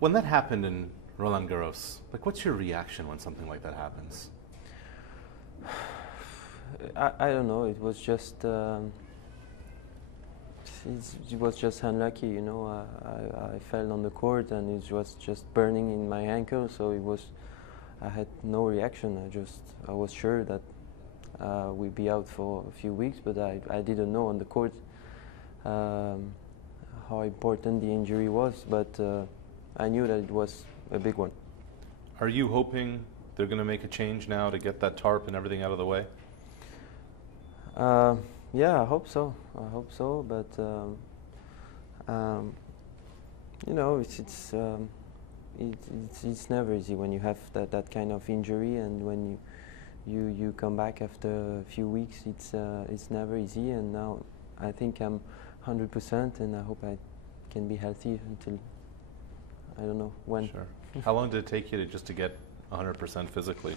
When that happened in Roland Garros, like, what's your reaction when something like that happens? I don't know. It was just it was just unlucky, you know. I fell on the court and it was just burning in my ankle. So it was. I had no reaction. I was sure that we'd be out for a few weeks, but I didn't know on the court how important the injury was. But I knew that it was a big one. Are you hoping they're going to make a change now to get that tarp and everything out of the way? Yeah, I hope so. But you know, it's never easy when you have that kind of injury, and when you come back after a few weeks. It's never easy, and now I think I'm 100%, and I hope I can be healthy until I don't know when. Sure. How long did it take you to get 100% physically?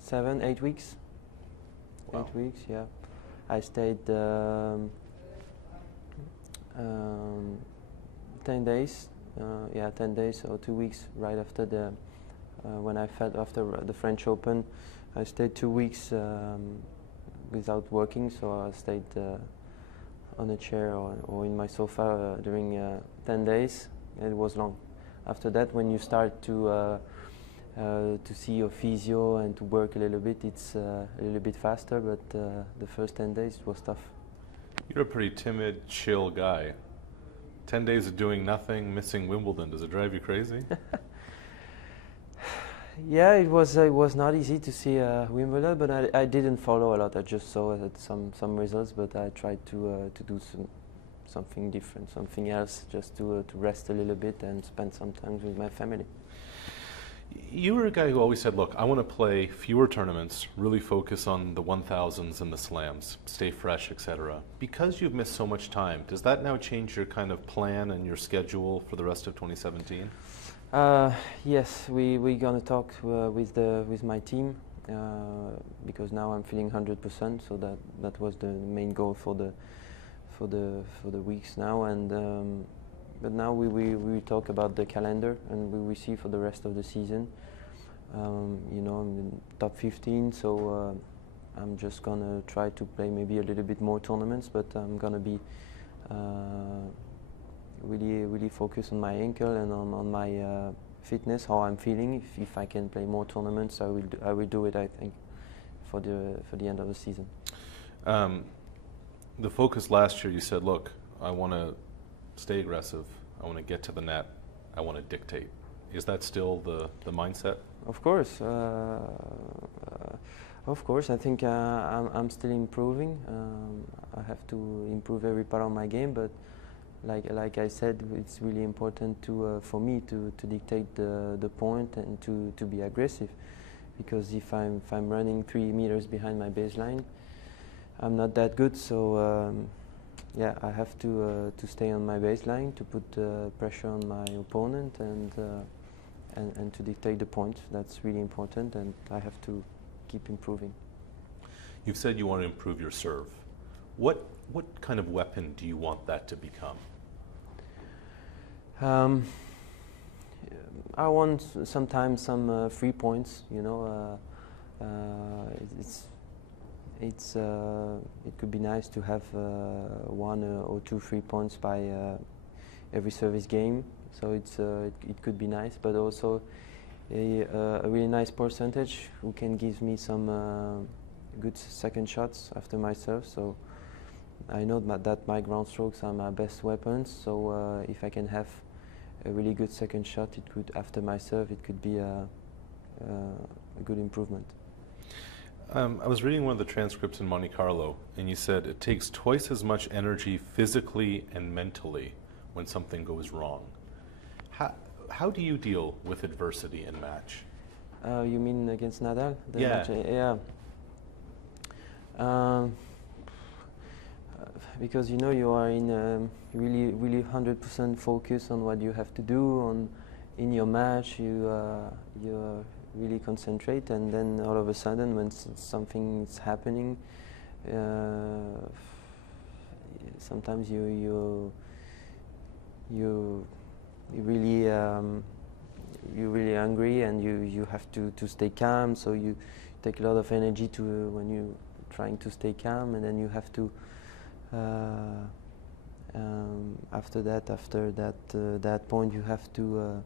7, 8 weeks. Wow. 8 weeks, yeah. I stayed 10 days. 10 days or 2 weeks right after when I felt after the French Open. I stayed 2 weeks without working, so I stayed on a chair or in my sofa during 10 days. It was long. After that, when you start to see your physio and to work a little bit, it's a little bit faster, but the first 10 days was tough. You're a pretty timid, chill guy. 10 days of doing nothing, missing Wimbledon, does it drive you crazy? Yeah, it was not easy to see Wimbledon, but I didn't follow a lot. I just saw some results, but I tried to do something different, something else, just to rest a little bit and spend some time with my family. You were a guy who always said, look, I want to play fewer tournaments, really focus on the 1000s and the slams, stay fresh, etc. Because you've missed so much time, does that now change your kind of plan and your schedule for the rest of 2017? Yes, we're gonna talk with my team because now I'm feeling 100%. So that was the main goal for the weeks now, and but now we talk about the calendar and we will see for the rest of the season. You know, I'm in top 15, so I'm just gonna try to play maybe a little bit more tournaments, but I'm gonna be really focused on my ankle and on my fitness, how I'm feeling. If I can play more tournaments, I will do it, I think, for the end of the season. The focus last year, you said, look, I want to stay aggressive, I want to get to the net, I want to dictate. Is that still the mindset? Of course. Of course, I think I'm still improving. I have to improve every part of my game, but like I said, it's really important for me to dictate the point and to be aggressive, because if I'm running 3 meters behind my baseline, I'm not that good. So yeah, I have to stay on my baseline, to put pressure on my opponent, and to dictate the point. That's really important, and I have to keep improving. You've said you want to improve your serve. What kind of weapon do you want that to become? I want sometimes some 3 points. You know, it could be nice to have 1 or 2 3 points by every service game. So it could be nice, but also a really nice percentage who can give me some good second shots after my serve. So I know that my ground strokes are my best weapons. So if I can have a really good second shot, it could, after my serve, it could be a good improvement. I was reading one of the transcripts in Monte Carlo, and you said it takes twice as much energy physically and mentally when something goes wrong. How do you deal with adversity in match? You mean against Nadal? Yeah. Yeah. Because you know you are in really 100% focus on what you have to do in your match. You really concentrate, and then all of a sudden, when something is happening, sometimes you you're really hungry, and you have to stay calm. So you take a lot of energy to when you're trying to stay calm, and then you have to after that point you have to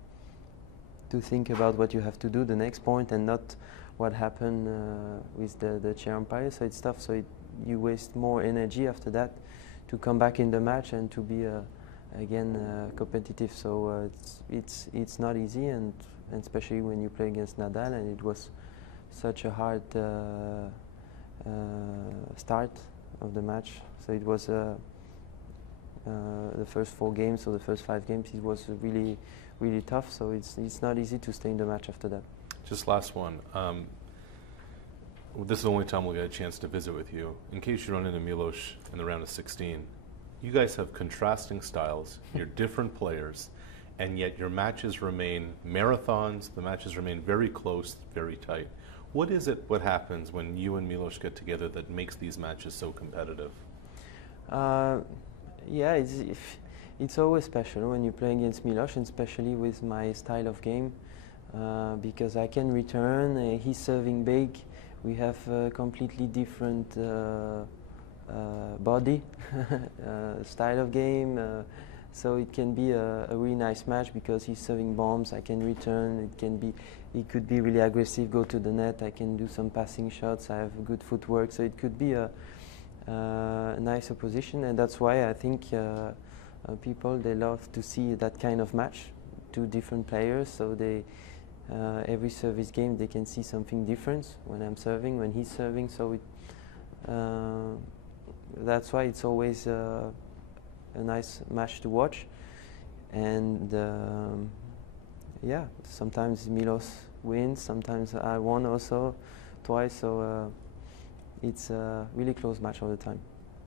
think about what you have to do the next point, and not what happened with the chair umpire. So it's tough. So you waste more energy after that to come back in the match and to be again competitive. So it's not easy, and especially when you play against Nadal, and it was such a hard start of the match. So it was the first 4 games or the first 5 games. It was really tough. So it's not easy to stay in the match after that. Just last one. This is the only time we'll get a chance to visit with you. In case you run into Milos in the round of 16, you guys have contrasting styles. You're different players, and yet your matches remain marathons. The matches remain very close, very tight. What is it? What happens when you and Milos get together that makes these matches so competitive? Yeah, it's always special when you play against Milos, and especially with my style of game, because I can return. He's serving big. We have a completely different body, style of game. So it can be a really nice match because he's serving bombs. I can return. It could be really aggressive, go to the net. I can do some passing shots. I have good footwork. So it could be a nice opposition, and that's why I think people, they love to see that kind of match, 2 different players. So they every service game they can see something different when I'm serving, when he's serving. So that's why it's always a nice match to watch. And yeah, sometimes Milos wins, sometimes I won also twice. So it's a really close match all the time.